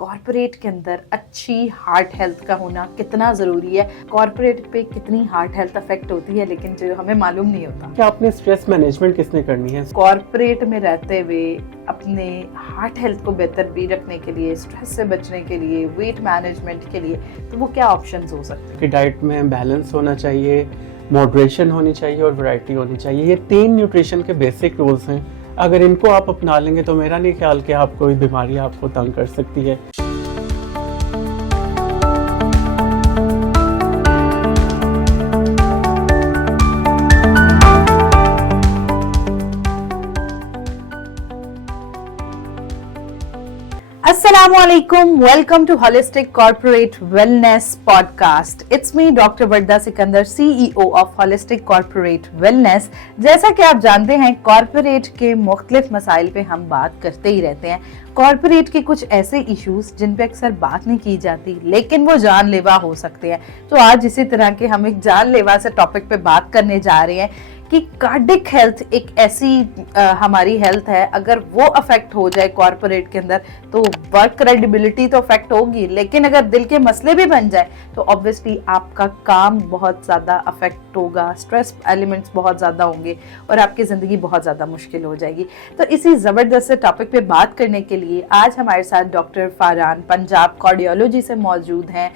Corporate के अंदर अच्छी हार्ट हेल्थ का होना कितना ज़रूरी है, कॉर्पोरेट पे कितनी हार्ट हेल्थ अफेक्ट होती है, लेकिन जो हमें मालूम नहीं होता। क्या आपने स्ट्रेस मैनेजमेंट किसने करनी है? कॉर्पोरेट में रहते हुए अपने हार्ट हेल्थ को बेहतर भी रखने के लिए, स्ट्रेस से बचने के लिए, वेट मैनेजमेंट के लिए, तो वो क्या ऑप्शंस हो सकते हैं? कि डाइट में बैलेंस होना चाहिए, मॉडरेशन होनी चाहिए और वैरायटी होनी चाहिए। ये 3 न्यूट्रिशन के बेसिक रूल्स हैं। अगर इनको आप अपना लेंगे तो मेरा नहीं ख्याल कि आप कोई बीमारी आपको तंग कर सकती है। Assalamualaikum, welcome to Holistic Corporate Wellness Podcast. It's me, Dr. Varda Sikandar, CEO of Holistic Corporate Wellness. जैसा कि आप जानते हैं, कॉर्पोरेट के मुख्तलिफ मसाइल पे हम बात करते ही रहते हैं। कॉर्पोरेट के कुछ ऐसे इश्यूज जिन पे अक्सर बात नहीं की जाती, लेकिन वो जानलेवा हो सकते हैं। तो आज इसी तरह के हम एक जानलेवा से टॉपिक पे बात करने जा रहे हैं कि कार्डिक हेल्थ एक ऐसी हमारी हेल्थ है, अगर वो अफेक्ट हो जाए कॉर्पोरेट के अंदर तो वर्क क्रेडिबिलिटी तो अफेक्ट होगी, लेकिन अगर दिल के मसले भी बन जाए तो ऑब्वियसली आपका काम बहुत ज़्यादा अफेक्ट होगा, स्ट्रेस एलिमेंट्स बहुत ज़्यादा होंगे और आपकी ज़िंदगी बहुत ज़्यादा मुश्किल हो जाएगी। तो इसी ज़बरदस्त से टॉपिक पे बात करने के लिए आज हमारे साथ डॉक्टर फारहान पंजाब कार्डियोलॉजी से मौजूद हैं,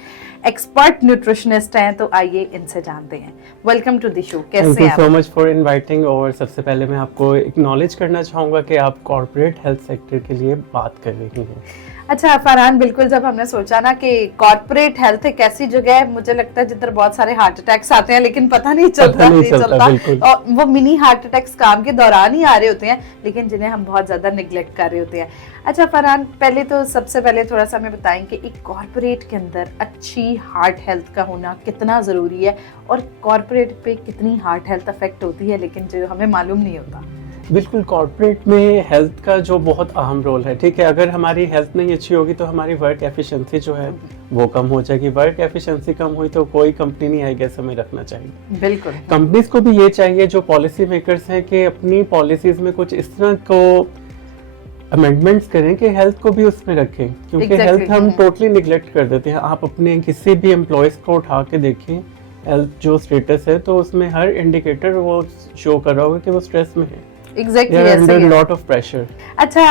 एक्सपर्ट न्यूट्रिशनिस्ट हैं। तो आइए इनसे जानते हैं। Welcome to the show. कैसे हैं? Thank you so much for inviting. और सबसे पहले मैं आपको एक्नॉलेज करना चाहूँगा कि आप कॉर्पोरेट हेल्थ सेक्टर के लिए बात कर रही हैं। अच्छा फरहान, बिल्कुल, जब हमने सोचा ना कि कॉर्पोरेट हेल्थ एक ऐसी जगह है, मुझे लगता है जिधर बहुत सारे हार्ट अटैक्स आते हैं लेकिन पता नहीं चलता और वो मिनी हार्ट अटैक्स काम के दौरान ही आ रहे होते हैं, लेकिन जिन्हें हम बहुत ज्यादा निगलेक्ट कर रहे होते हैं। अच्छा फरहान, सबसे पहले थोड़ा सा हमें बताएं कि एक कॉर्पोरेट के अंदर अच्छी हार्ट हेल्थ का होना कितना जरूरी है और कॉर्पोरेट पे कितनी हार्ट हेल्थ अफेक्ट होती है, लेकिन जो हमें मालूम नहीं होता। बिल्कुल, कॉर्पोरेट में हेल्थ का जो बहुत अहम रोल है, ठीक है। अगर हमारी हेल्थ नहीं अच्छी होगी तो हमारी वर्क एफिशिएंसी जो है वो कम हो जाएगी। वर्क एफिशिएंसी कम हुई तो कोई कंपनी नहीं आई गैस हमें रखना चाहिए। बिल्कुल, कंपनीज को भी ये चाहिए, जो पॉलिसी मेकर्स हैं, कि अपनी पॉलिसीज में कुछ इस तरह को अमेंडमेंट्स करें कि हेल्थ को भी उसमें रखें, क्योंकि हेल्थ हम टोटली निगलेक्ट कर देते हैं। आप अपने किसी भी एम्प्लॉयज को उठा के देखें, हेल्थ जो स्टेटस है तो उसमें हर इंडिकेटर वो शो कर रहा होगा कि वो स्ट्रेस में है। Exactly, lot of pressure. अच्छा,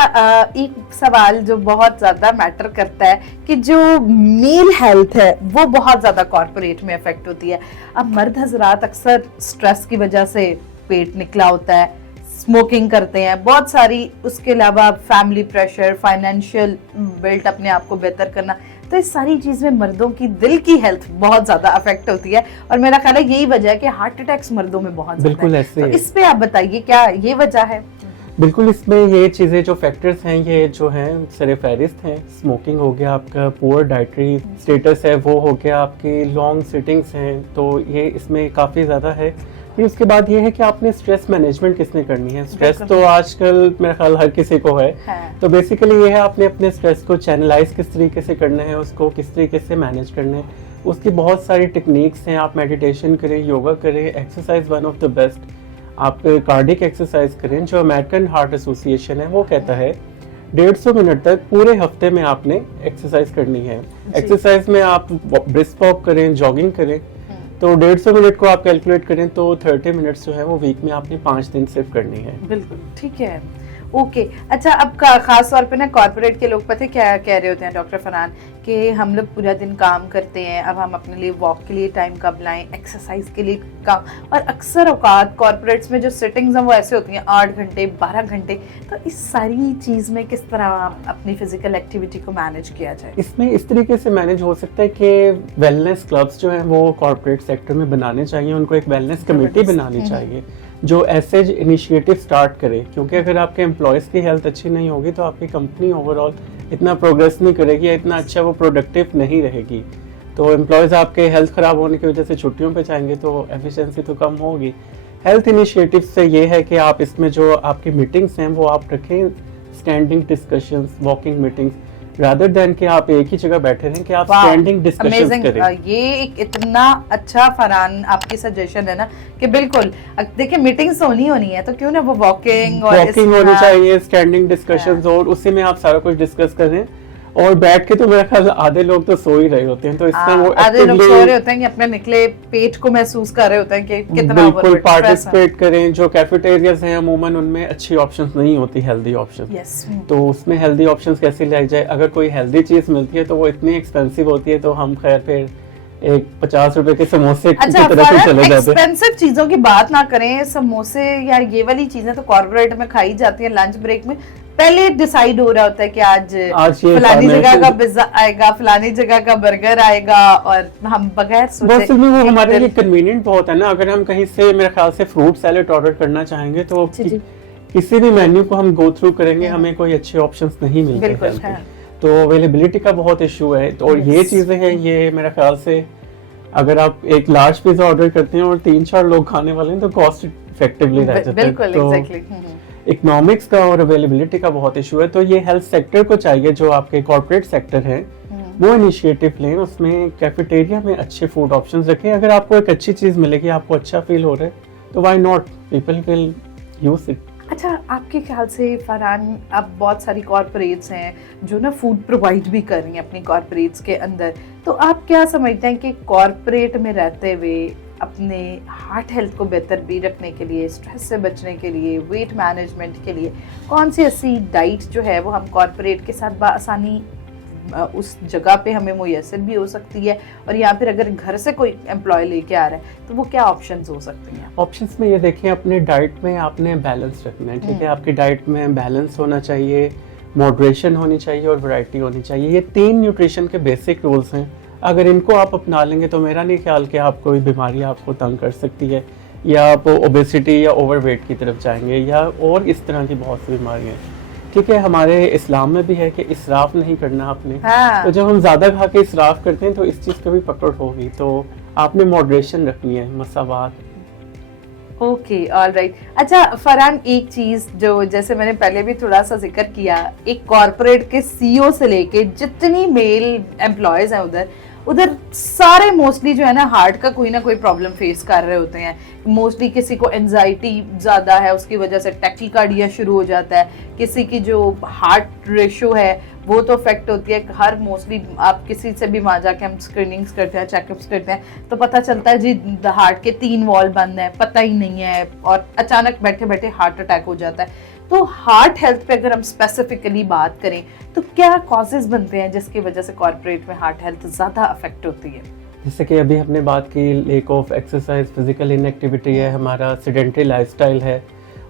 एक सवाल जो बहुत ज्यादा मैटर करता है कि जो मेल हेल्थ है वो बहुत ज्यादा कॉर्पोरेट में अफेक्ट होती है। अब मर्द हजरात अक्सर स्ट्रेस की वजह से पेट निकला होता है, स्मोकिंग करते हैं, बहुत सारी, उसके अलावा फैमिली प्रेशर, फाइनेंशियल बिल्ट, अपने आप को बेहतर करना, तो इस सारी चीज में मर्दों की दिल की हेल्थ बहुत ज्यादा अफेक्ट होती है और मेरा ख्याल है यही वजह है कि हार्ट अटैक्स मर्दों में बहुत ज्यादा बिल्कुल ऐसे है। तो इस पे आप बताइए, क्या ये वजह है? बिल्कुल, इसमें ये चीज़ें जो फैक्टर्स हैं ये जो हैं सरेफहरिस्त हैं। स्मोकिंग हो गया, आपका पुअर डाइटरी स्टेटस है वो हो गया, आपकी लॉन्ग सिटिंग्स हैं, तो ये इसमें काफ़ी ज़्यादा है। फिर उसके बाद ये है कि आपने स्ट्रेस मैनेजमेंट किसने करनी है। स्ट्रेस तो आजकल मेरा ख्याल हर किसी को है। तो बेसिकली ये है, आपने अपने स्ट्रेस को चैनलाइज किस तरीके से करना है, उसको किस तरीके से मैनेज करना है। उसकी बहुत सारी टेक्निक्स हैं। आप मेडिटेशन करें, योगा करें, exercise one of the best, आप कार्डिक एक्सरसाइज करें। जो अमेरिकन हार्ट एसोसिएशन है वो कहता है 150 मिनट तक पूरे हफ्ते में आपने एक्सरसाइज करनी है। एक्सरसाइज में आप ब्रिस्क वॉक करें, जॉगिंग करें, तो 150 मिनट को आप कैलकुलेट करें तो 30 मिनट्स जो है वो वीक में आपने 5 दिन सिर्फ करनी है। बिल्कुल ठीक है, ओके। अच्छा, अब खास तौर पे ना कॉर्पोरेट के लोग पता क्या कह रहे होते हैं डॉक्टर फरहान, कि हम लोग पूरा दिन काम करते हैं, अब हम अपने लिए वॉक के लिए टाइम कब लाएं, एक्सरसाइज के लिए काम, और अक्सर औकात कॉर्पोरेट्स में जो सिटिंग्स हैं वो ऐसे होती हैं 8 घंटे 12 घंटे। तो इस सारी चीज़ में किस तरह अपनी फिजिकल एक्टिविटी को मैनेज किया जाए? इसमें इस तरीके से मैनेज हो सकता है कि वेलनेस क्लब्स जो हैं वो कॉर्पोरेट सेक्टर में बनाने चाहिए, उनको एक वेलनेस कमेटी बनानी चाहिए जो ऐसे इनिशिएटिव स्टार्ट करे, क्योंकि अगर आपके एम्प्लॉयज़ की हेल्थ अच्छी नहीं होगी तो आपकी कंपनी ओवरऑल इतना प्रोग्रेस नहीं करेगी या इतना अच्छा वो प्रोडक्टिव नहीं रहेगी। तो एम्प्लॉयज़ आपके हेल्थ ख़राब होने की वजह से छुट्टियों पे जाएंगे तो एफिशिएंसी तो कम होगी। हेल्थ इनिशिएटिव से ये है कि आप इसमें जो आपकी मीटिंग्स हैं वो आप रखें, standing discussions, walking meetings, rather than कि आप एक ही जगह बैठे रहें, कि आप स्टैंडिंग डिस्कशंस करें। ये एक इतना अच्छा फरहान आपकी सजेशन है ना कि बिल्कुल देखिए मीटिंग्स होनी है तो क्यों ना वो वॉकिंग होनी चाहिए, स्टैंडिंग डिस्कशंस, और उसी में आप सारा कुछ डिस्कस करें। और बैठ के तो मेरा ख्याल आधे लोग तो सो ही रहे होते हैं, तो इसमें वो आधे लोग actively सो रहे होते हैं कि अपने निकले पेट को महसूस कर रहे होते हैं कि कितना बिल्कुल overweight, stress है। पार्टिसिपेट करें। जो कैफेटेरियाज हैं अमूमन उनमें अच्छी ऑप्शंस नहीं होती, हेल्दी ऑप्शन। Yes. तो उसमें हेल्दी ऑप्शंस कैसे लाई जाए? अगर कोई हेल्दी चीज मिलती है तो वो इतनी एक्सपेंसिव होती है, तो हम खैर फिर एक 50 रुपए के समोसे की अच्छा, तरफ ही चले जाते हैं। एक्सपेंसिव चीजों की बात ना करें, समोसे या ये वाली चीजें तो कॉर्पोरेट में खाई जाती है लंच ब्रेक में। पहले डिसाइड हो रहा होता है कि आज ये फलानी खाना है। जगह का पिज्जा आएगा, फलानी जगह का बर्गर आएगा, और हम बगैर सोचे बस वो एक हमारे लिए दिन- कन्वीनियंट बहुत है ना। अगर हम कहीं से मेरे ख्याल से फ्रूट सैलेड ऑर्डर करना चाहेंगे तो जी। किसी भी मेन्यू को हम गो थ्रू करेंगे, हमें कोई अच्छे ऑप्शंस नहीं मिलते बिल्कुल, healthy। हाँ। तो अवेलेबिलिटी का बहुत इशू है। तो और ये Yes. चीजें हैं, ये मेरे ख्याल से अगर आप एक लार्ज पिज्जा ऑर्डर करते हैं और 3-4 लोग खाने वाले हैं तो कॉस्ट इफेक्टिवली रह जाता है। बिल्कुल, तो एग्जैक्टली। इकोनॉमिक्स का और अवेलेबिलिटी का बहुत इशू है। तो ये हेल्थ सेक्टर को चाहिए, जो आपके कॉर्पोरेट सेक्टर है, वो इनिशिएटिव लें, उसमें कैफेटेरिया में अच्छे फूड ऑप्शंस रखें। अगर आपको एक अच्छी चीज मिलेगी, आपको अच्छा फील हो रहा है, तो why not, people will use it. अच्छा, आपके ख्याल से फरहान, अब बहुत सारी कॉर्पोरेट्स हैं जो ना फूड प्रोवाइड भी कर रही हैं अपनी कॉर्पोरेट्स के अंदर, तो आप क्या समझते हैं कि कॉर्पोरेट में रहते हुए अपने हार्ट हेल्थ को बेहतर भी रखने के लिए, स्ट्रेस से बचने के लिए, वेट मैनेजमेंट के लिए कौन सी ऐसी डाइट जो है वो हम कॉर्पोरेट के साथ बआसानी उस जगह पे हमें मुयसर भी हो सकती है, और या फिर अगर घर से कोई एम्प्लॉय लेके आ रहा है तो वो क्या ऑप्शंस हो सकते हैं? ऑप्शंस में ये देखिए, अपने डाइट में आपने बैलेंस रखना है, ठीक है। आपकी डाइट में बैलेंस होना चाहिए, मॉडरेशन होनी चाहिए और वैरायटी होनी चाहिए। ये 3 न्यूट्रिशन के बेसिक रूल्स हैं। अगर इनको आप अपना लेंगे तो मेरा नहीं ख्याल कि आप कोई बीमारी आपको तंग कर सकती है, या आप ओबेसिटी या ओवरवेट की तरफ जाएंगे, या और इस तरह की बहुत सी बीमारियां हैं। ठीक है, हमारे इस्लाम में भी है कि इसराफ नहीं करना आपने। हाँ। तो जब हम ज्यादा खा के इसराफ करते हैं तो इस चीज की भी पकड़ होगी। तो आपने मॉडरेशन रखनी है, मसावात। Okay, all right. अच्छा फरहान, एक चीज जो जैसे मैंने पहले भी थोड़ा सा जिक्र किया, एक कॉर्पोरेट के सीईओ से लेके जितनी मेल एम्प्लॉयज हैं उधर सारे मोस्टली जो है ना हार्ट का कोई ना कोई प्रॉब्लम फेस कर रहे होते हैं। मोस्टली किसी को एंजाइटी ज़्यादा है, उसकी वजह से टैकीकार्डिया शुरू हो जाता है। किसी की जो हार्ट रेशो है वो तो अफेक्ट होती है। हर मोस्टली आप किसी से भी वहाँ जाके हम स्क्रीनिंग्स करते हैं, चेकअप्स करते हैं, तो पता चलता है जी हार्ट के 3 वॉल्व बंद है, पता ही नहीं है, और अचानक बैठे बैठे हार्ट अटैक हो जाता है। तो हार्ट हेल्थ पे अगर हम स्पेसिफिकली बात करें तो क्या कॉजेज बनते हैं जिसकी वजह से कॉर्पोरेट में हार्ट हेल्थ ज़्यादा अफेक्ट होती है? जैसे कि अभी हमने बात की, lake of exercise, physical inactivity है, हमारा सेडेंटरी लाइफस्टाइल है,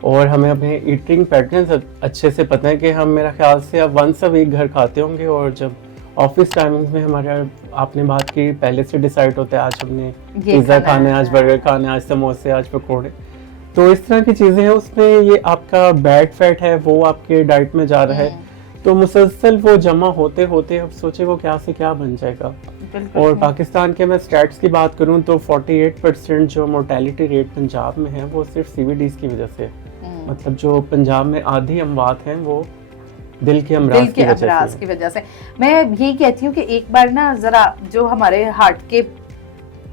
और हमें अपने ईटिंग पैटर्न्स अच्छे से पता है कि हम, मेरा ख्याल से अब वंस अ वीक घर खाते होंगे, और जब ऑफिस टाइमिंग्स में हमारा, आपने बात की, पहले से डिसाइड होता है आज हमने पिज्ज़ा खाना है, आज बर्गर खाना है, आज समोसे, आज पकौड़े। तो इस तरह की चीज़ें हैं, उसमें ये आपका बैड फैट है वो आपके डाइट में जा रहा है, तो मुसलसल वो जमा होते होते अब सोचे वो क्या से क्या बन जाएगा। और पाकिस्तान के मैं स्टैट्स की बात करूं तो 48% जो मोर्टेलिटी रेट पंजाब में है वो सिर्फ सीवीडीज की वजह से, मतलब जो पंजाब में आधी अमवात हैं वो दिल के अमराज की वजह से। मैं यही कहती हूँ कि एक बार ना जरा जो हमारे हार्ट के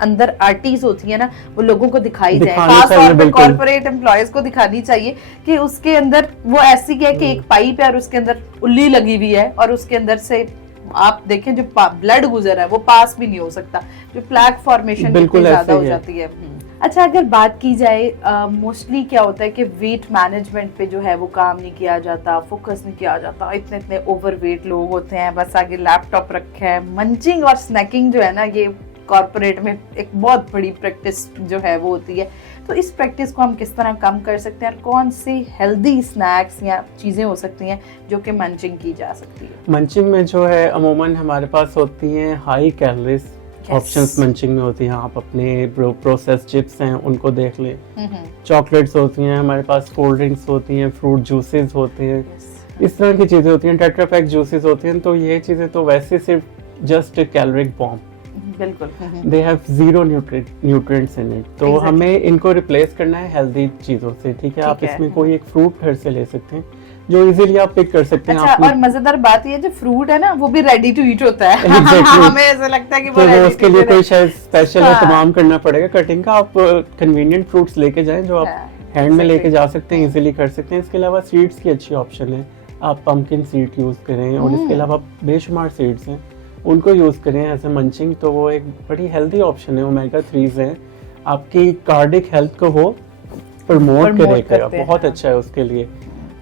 अंदर आर्टरीज होती है ना, वो लोगों को दिखाई जाए, खास तौर पे कॉर्पोरेट एम्प्लॉयज को दिखानी चाहिए कि उसके अंदर वो ऐसी है कि एक पाइप है और उसके अंदर उल्ली लगी हुई है, और उसके अंदर से आप देखें जो ब्लड गुजर है वो पास भी नहीं हो सकता, जो प्लैक फॉर्मेशन बिल्कुल ज्यादा हो जाती है। अच्छा, अगर बात की जाए मोस्टली क्या होता है कि वेट मैनेजमेंट पे जो है वो काम नहीं किया जाता, फोकस नहीं किया जाता, इतने इतने ओवरवेट लोग होते हैं, बस आगे लैपटॉप रखे हैं। मंचिंग और स्नैकिंग जो है ना, ये कॉर्पोरेट में एक बहुत बड़ी प्रैक्टिस जो है वो होती है। तो इस प्रैक्टिस को हम किस तरह कम कर सकते हैं, और कौन सी हेल्दी स्नैक्स या चीज़ें हो सकती हैं जो कि मंचिंग की जा सकती है? मंचिंग में जो है अमूमन हमारे पास होती हैं हाई कैलोरीज ऑप्शंस मंचिंग में होती हैं। आप अपने प्रोसेस चिप्स हैं उनको देख लें, चॉकलेट्स होती हैं हमारे पास, कोल्ड ड्रिंक्स होती हैं, फ्रूट जूसेस होते हैं, इस तरह की चीज़ें होती हैं, टेट्रा पैक जूसेस होती हैं। तो ये चीज़ें तो वैसे सिर्फ जस्ट कैलोरिक बॉम्ब, बिल्कुल, they have zero nutrients in it. तो हमें इनको रिप्लेस करना है हेल्दी चीज़ों से, ठीक है। आप इसमें कोई एक फ्रूट घर से ले सकते हैं जो इजीली आप पिक कर सकते हैं। अच्छा, और मजेदार बात ये, जो फ्रूट है ना वो भी रेडी टू ईट होता है। हमें ऐसा लगता है कि वो उसके लिए कोई शायद स्पेशल एहतमाम करना पड़ेगा कटिंग का। आप कन्वीनियंट फ्रूट्स लेके जाएं जो आप हैंड में लेके जा सकते हैं, इजीली कर सकते हैं। इसके अलावा सीड्स की अच्छी ऑप्शन है, आप पम्पकिन सीड यूज़ करें और इसके अलावा बेशुमार सीड्स हैं उनको यूज़ करें एज ए मंचिंग, तो वो एक बड़ी हेल्दी ऑप्शन है। ओमेगा 3 हैं, आपकी कार्डिक हेल्थ को वो प्रमोट करेगा, बहुत अच्छा है उसके लिए।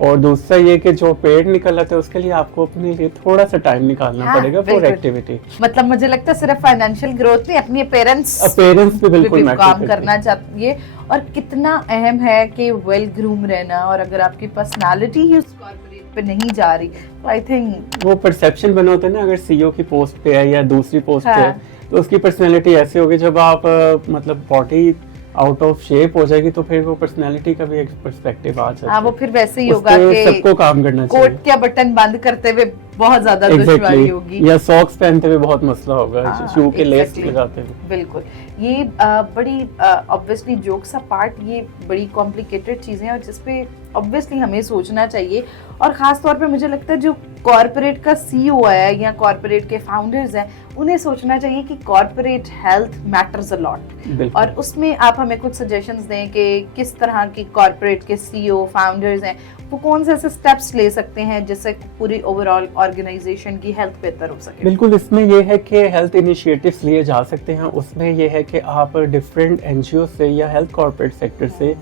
और दूसरा ये कि जो पेड़ निकल आते हैं उसके लिए आपको अपने लिए थोड़ा सा टाइम निकालना पड़ेगा फॉर एक्टिविटी। मतलब मुझे लगता है सिर्फ फाइनेंशियल ग्रोथ नहीं, अपनी अपीयरेंस पे बिल्कुल काम करना चाहिए। और कितना अहम है कि वेल ग्रूम रहना, और अगर आपकी पर्सनालिटी ही उस कॉर्पोरेट पे नहीं जा रही तो आई थिंक वो परसेप्शन बना होता है ना, अगर सीईओ की पोस्ट पे है या दूसरी पोस्ट पे है तो उसकी पर्सनैलिटी ऐसी होगी, जब आप मतलब बॉडी आउट ऑफ शेप हो जाएगी तो फिर वो पर्सनालिटी का भी एक पर्सपेक्टिव आ जाता है। वो फिर वैसे ही होगा कि सबको काम करना चाहिए, कोट का बटन बंद करते हुए बहुत ज्यादा दुश्वारी होगी, या सॉक्स पहनते हुए बहुत मसला होगा, शू के लेस लगाते हैं। बिल्कुल, ये बड़ी ऑब्वियसली जोक्स अपार्ट, ये बड़ी कॉम्प्लिकेटेड चीजें हैं और जिसपे ऑब्वियसली हमें सोचना चाहिए। और खास तौर पे मुझे लगता है जो कॉर्पोरेट का सीईओ है या कॉर्पोरेट के फाउंडर्स हैं, उन्हें सोचना चाहिए कि corporate health matters a lot, और उसमें आप हमें कुछ सजेशंस दें कि किस तरह की कॉर्पोरेट के सीईओ फाउंडर्स हैं वो कौन से ऐसे स्टेप्स ले सकते हैं जिससे पूरी ओवरऑल ऑर्गेनाइजेशन की हेल्थ बेहतर हो सके। बिल्कुल, इसमें ये है कि हेल्थ इनिशिएटिव्स लिए जा सकते हैं। उसमें ये है कि आप डिफरेंट एनजीओ से या हेल्थ कॉर्पोरेट सेक्टर से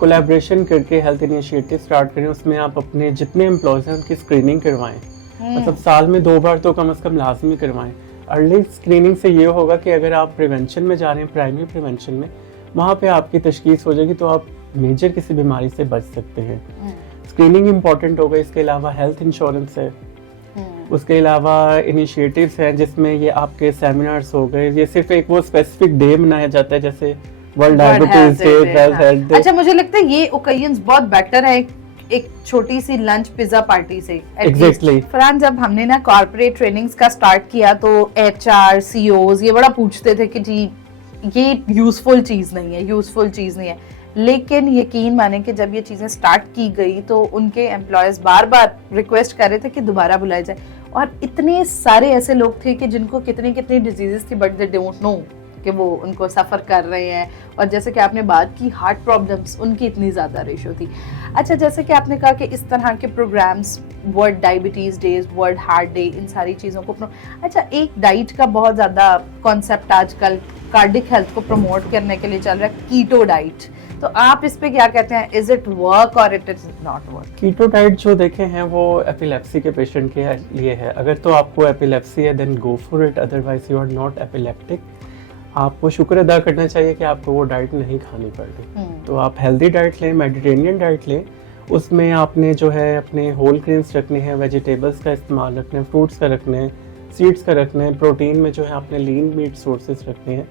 कोलैबोरेशन करके हेल्थ इनिशिएटिव स्टार्ट करें। उसमें आप अपने जितने एम्प्लॉयज हैं उनकी स्क्रीनिंग करवाएं, मतलब साल में 2 बार तो कम से कम लाजमी करवाएं। अर्ली स्क्रीनिंग से ये होगा कि अगर आप प्रिवेंशन में जा रहे हैं, प्राइमरी प्रिवेंशन में, वहाँ पे आपकी तशखीस हो जाएगी तो आप मेजर किसी बीमारी से बच सकते हैं। स्क्रीनिंग इंपॉर्टेंट होगा। इसके अलावा हेल्थ इंश्योरेंस है, उसके अलावा इनिशिएटिव्स हैं जिसमें ये आपके सेमिनार्स हो गए, ये सिर्फ एक वो स्पेसिफिक डे मनाया जाता है जैसे world diabetes day, world health day. अच्छा, मुझे लगता है ये ओकेजन्स बहुत बेटर है एक छोटी सी लंच पिज्जा पार्टी से। एग्जैक्टली फरहान, जब हमने ना कॉर्पोरेट ट्रेनिंग्स का स्टार्ट किया तो एचआर सीईओज ये बड़ा पूछते थे कि जी ये यूजफुल चीज नहीं है, लेकिन यकीन माने कि जब ये चीजें स्टार्ट की गई तो उनके एम्प्लॉयज बार बार रिक्वेस्ट कर रहे थे कि दोबारा बुलाया जाए। और इतने सारे ऐसे लोग थे कि जिनको कितनी डिजीजेस थी बट दे डोंट नो कि वो उनको सफ़र कर रहे हैं। और जैसे कि आपने बात की हार्ट प्रॉब्लम्स, उनकी इतनी ज़्यादा रेशो थी। अच्छा, जैसे कि आपने कहा कि इस तरह के programmes, world diabetes days, world heart day, इन सारी चीज़ों को अच्छा, एक डाइट का बहुत ज़्यादा कॉन्सेप्ट आजकल कार्डिक हेल्थ को प्रमोट करने के लिए चल रहा है, कीटो डाइट। तो आप इस पे क्या कहते हैं, इज इट वर्क और it is not work? Keto diet जो देखे हैं वो एपिलेप्सी के पेशेंट के लिए है। अगर तो आपको एपिलेप्सी है then go for it, otherwise you are not epileptic. आपको शुक्र अदा करना चाहिए कि आपको वो डाइट नहीं खानी पड़ रही। तो आप हेल्दी डाइट लें, मेडिटेरेनियन डाइट लें। उसमें आपने जो है अपने होल ग्रेन्स रखने हैं, वेजिटेबल्स का इस्तेमाल रखना है, फ्रूट्स का रखना है, सीड्स का रखना है। प्रोटीन में जो है आपने लीन मीट सोर्सेज रखने हैं,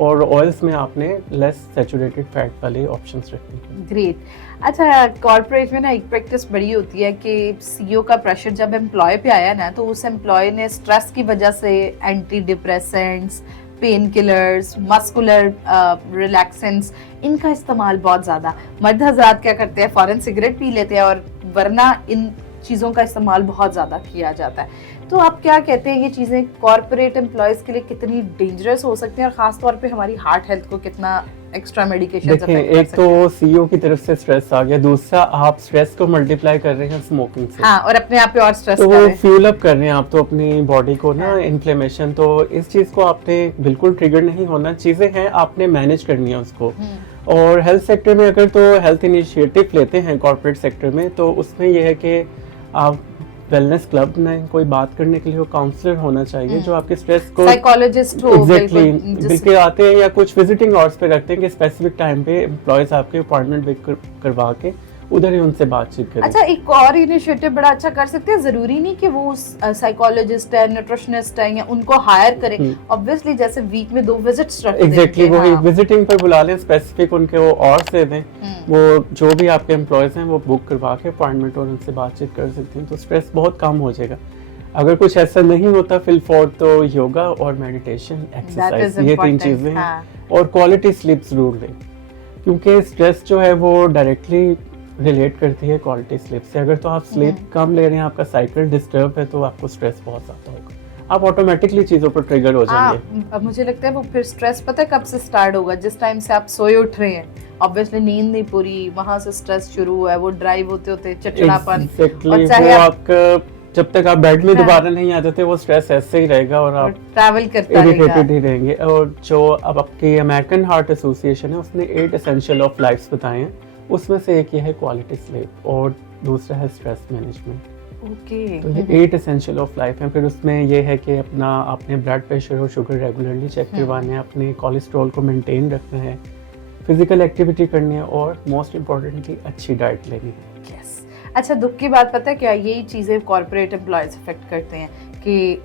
और ऑयल्स में आपने लेस सैचुरेटेड फैट वाले ऑप्शंस रखने हैं। ग्रेट। अच्छा, कॉर्पोरेट में ना एक प्रैक्टिस बड़ी होती है कि सीईओ का प्रेशर जब एम्प्लॉय पे आया ना, तो उस एम्प्लॉय ने स्ट्रेस की वजह से anti depressants, pain killers, muscular relaxants, इनका इस्तेमाल बहुत ज़्यादा। मर्द हज़रात क्या करते हैं, फ़ौरन सिगरेट पी लेते हैं, और वरना इन चीज़ों का इस्तेमाल बहुत ज़्यादा किया जाता है। तो आप क्या कहते हैं, ये चीज़ें कॉर्पोरेट एम्प्लॉयज़ के लिए कितनी डेंजरस हो सकती हैं और ख़ास तौर पे हमारी हार्ट हेल्थ को कितना एक्स्ट्रा मेडिकेशन? देखिए, एक तो सीईओ की तरफ से स्ट्रेस आ गया, दूसरा आप स्ट्रेस को मल्टीप्लाई कर रहे हैं स्मोकिंग से। हाँ, और अपने आप पे और स्ट्रेस तो वो फ्यूल अप कर रहे हैं आप तो अपनी बॉडी को ना, इन्फ्लेमेशन। तो इस चीज़ को आपने बिल्कुल ट्रिगर नहीं होना, चीज़ें हैं आपने मैनेज करनी है उसको। और हेल्थ सेक्टर में अगर तो हेल्थ इनिशिएटिव लेते हैं कॉर्पोरेट सेक्टर में, तो उसमें यह है कि आप वेलनेस क्लब में कोई बात करने के लिए काउंसलर होना चाहिए जो आपके स्ट्रेस को, साइकोलॉजिस्ट हो, बिल्कुल आते हैं, या कुछ विजिटिंग आवर्स पे रखते हैं कि स्पेसिफिक टाइम पे एम्प्लॉयज आपके अपॉइंटमेंट बुक करवा के उधर ही उनसे बातचीत करें। अच्छा, एक और इनिशिएटिव बड़ा अच्छा कर सकते हैं, जरूरी नहीं कि वो साइकोलॉजिस्ट है, न्यूट्रिशनिस्ट है, या उनको हायर करें। ऑब्वियसली जैसे वीक में 2 विजिट्स रखते हैं। एग्जैक्टली, वही विजिटिंग पर बुला लें, स्पेसिफिक उनके वो और से दें, वो जो भी आपके एम्प्लॉयज हैं वो बुक करवा के अपॉइंटमेंट और उनसे बातचीत कर सकते हैं, तो स्ट्रेस बहुत कम हो जाएगा। अगर कुछ ऐसा नहीं होता फिल फॉर, तो योगा और मेडिटेशन, एक्सरसाइज, ये 3 चीजें हैं। और क्वालिटी स्लीप जरूर लें, क्योंकि स्ट्रेस जो है वो डायरेक्टली रिलेट करती है क्वालिटी स्लीप से। अगर तो आप स्लीप कम ले रहे हैं, आपका साइकिल डिस्टर्ब है, तो आपको स्ट्रेस बहुत ज़्यादा होगा। आप ऑटोमेटिकली चीजों पर ट्रिगर हो जाएंगे। अब मुझे लगता है वो फिर स्ट्रेस पता है कब से स्टार्ट होगा, जिस टाइम से आप सोए उठ रहे हैं, ऑब्वियसली नींद नहीं पूरी, वहां से स्ट्रेस शुरू हुआ है, वो ड्राइव होते होते चिड़चिड़ापन, और चाहे आपका जब तक आप बेड में दोबारा नहीं आ जाते वो स्ट्रेस ऐसे ही रहेगा और आप ट्रैवल करता इरिटेटेड ही रहेंगे। और जो अब आपकी अमेरिकन हार्ट एसोसिएशन है उसने 8 एसेंशियल ऑफ लाइफ बताए हैं, उसमें से एक ये है क्वालिटी स्लीप और दूसरा है स्ट्रेस मैनेजमेंट। ओके तो ये 8 एसेंशियल ऑफ लाइफ है। फिर उसमें ये है कि अपना आपने ब्लड प्रेशर और शुगर रेगुलरली चेक करवाने हैं, अपने कोलेस्ट्रॉल को मेंटेन रखना है, फिजिकल एक्टिविटी करनी है और मोस्ट इम्पोर्टेंटली अच्छी डाइट लेनी है। अच्छा, दुख की बात पता है क्या, यही चीज़ें कॉर्पोरेट एम्प्लॉयज अफेक्ट करते हैं कि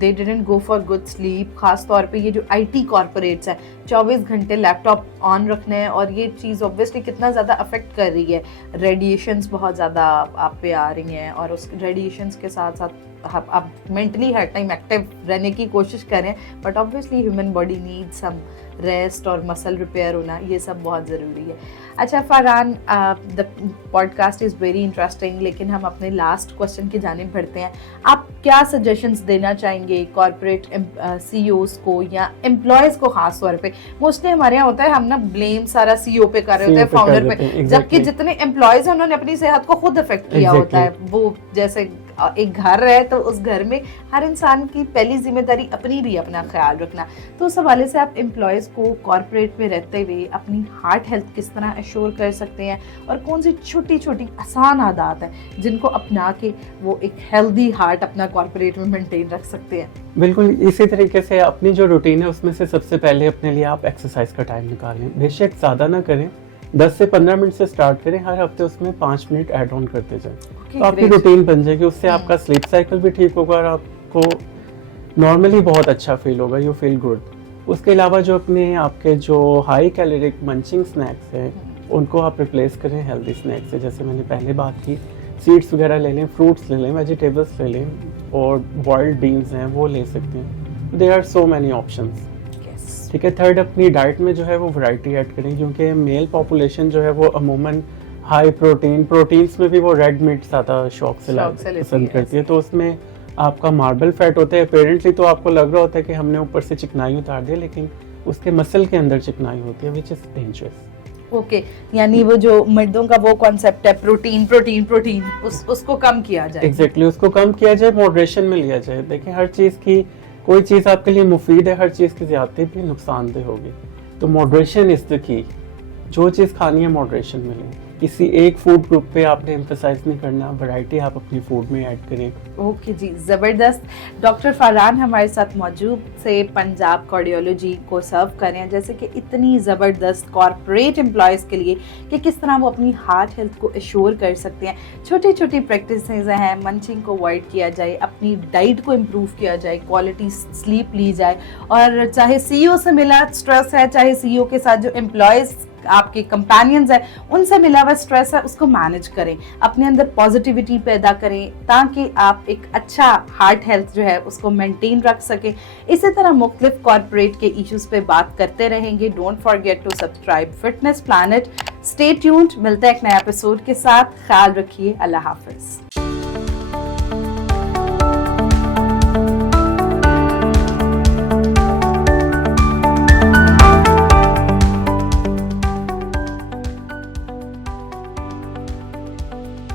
they didn't go for good sleep. खास तौर पे ये जो आईटी कॉर्पोरेट्स हैं, 24 घंटे लैपटॉप ऑन रखने हैं, और ये चीज़ ऑब्वियसली कितना ज़्यादा अफेक्ट कर रही है। रेडिएशंस बहुत ज़्यादा आप पे आ रही हैं, और उस रेडिएशंस के साथ साथ आप मेंटली हर टाइम एक्टिव रहने की कोशिश करें, but obviously human body needs some rest और मसल रिपेयर होना, ये सब बहुत ज़रूरी है। अच्छा Farhan, the podcast is very interesting, लेकिन हम अपने लास्ट क्वेश्चन की जानिब बढ़ते हैं। आप क्या सजेशंस देना चाहेंगे कॉर्पोरेट सीईओज को या एम्प्लॉयज़ को? खास तौर पे मोस्टली हमारे यहाँ होता है, हम ना ब्लेम सारा सीईओ पे कर रहे होते हैं, फाउंडर पे, जबकि जितने एम्प्लॉयज़ हैं उन्होंने अपनी सेहत को खुद अफेक्ट किया होता है। वो जैसे एक घर है तो उस घर में हर इंसान की पहली जिम्मेदारी अपनी भी अपना ख्याल रखना। तो उस हवाले से आप एम्प्लॉयज़ को कॉर्पोरेट में रहते हुए अपनी हार्ट हेल्थ किस तरह एश्योर कर सकते हैं, और कौन सी छोटी छोटी आसान आदत है जिनको अपना के वो एक हेल्दी हार्ट अपना कॉर्पोरेट में मेंटेन रख सकते हैं? बिल्कुल इसी तरीके से अपनी जो रूटीन है उसमें से सबसे पहले अपने लिए आप एक्सरसाइज का टाइम निकालें। बेशक ज़्यादा ना करें, 10 से 15 मिनट से स्टार्ट करें, हर हफ्ते उसमें 5 मिनट ऐड ऑन करते जाएं। तो आपकी रूटीन बन जाएगी, उससे आपका स्लीप साइकिल भी ठीक होगा और आपको नॉर्मली बहुत अच्छा फील होगा, यू फील गुड। उसके अलावा जो अपने आपके जो हाई कैलोरिक मंचिंग स्नैक्स हैं उनको आप रिप्लेस करें हेल्दी स्नैक से। जैसे मैंने पहले बात की, सीड्स वगैरह ले लें, फ्रूट्स ले लें, वेजिटेबल्स ले लें, और बॉइल्ड बीन्स हैं वो ले सकते हैं। There are so many options. ठीक है। थर्ड, अपनी डाइट में जो है वो वैरायटी ऐड करें, क्योंकि मेल पॉपुलेशन जो है वो अमूमन हाई प्रोटीन्स में भी वो रेड मीट ज़्यादा शौक से पसंद करती है। तो उसमें आपका मार्बल फैट होता है। अपेरेंटली तो आपको लग रहा होता है कि हमने ऊपर से चिकनाई उतार दी, लेकिन उसके मसल के अंदर चिकनाई होती है, विच इज़ डेंजरस। ओके, यानी वो जो मर्दों का वो कॉन्सेप्ट है प्रोटीन उसको कम किया जाए। एग्जैक्टली, उसको कम किया जाए, मॉडरेशन में लिया जाए। देखिए, हर चीज़ की कोई चीज़ आपके लिए मुफीद है, हर चीज़ की ज़्यादती भी नुकसानदेह होगी। तो मॉडरेशन इज़ द की। जो चीज़ खानी है मॉडरेशन में लें। किसी एक फूड ग्रुप पे आपने एम्फसाइज नहीं करना, वैरायटी आप अपनी फूड में ऐड करें। ओके जी, ज़बरदस्त। डॉक्टर फरहान हमारे साथ मौजूद से पंजाब कार्डियोलॉजी को सर्व करें, जैसे कि इतनी ज़बरदस्त कॉर्पोरेट एम्प्लॉयज़ के लिए कि किस तरह वो अपनी हार्ट हेल्थ को एश्योर कर सकते हैं। छोटी छोटी प्रैक्टिस हैं, मंचिंग को अवॉइड किया जाए, अपनी डाइट को इम्प्रूव किया जाए, क्वालिटी स्लीप ली जाए, और चाहे सीईओ से मिला स्ट्रेस है, चाहे सीईओ के साथ जो एम्प्लॉयज़ आपके कंपेनियंस है उनसे मिला हुआ स्ट्रेस है, उसको मैनेज करें, अपने अंदर पॉजिटिविटी पैदा करें, ताकि आप एक अच्छा हार्ट हेल्थ जो है उसको मेंटेन रख सकें। इसी तरह मुख्तलिफ कॉर्पोरेट के इश्यूज पे बात करते रहेंगे। Don't forget to subscribe fitness planet. Stay tuned, मिलते हैं एक नया एपिसोड के साथ। ख्याल रखिए, अल्लाह हाफिज।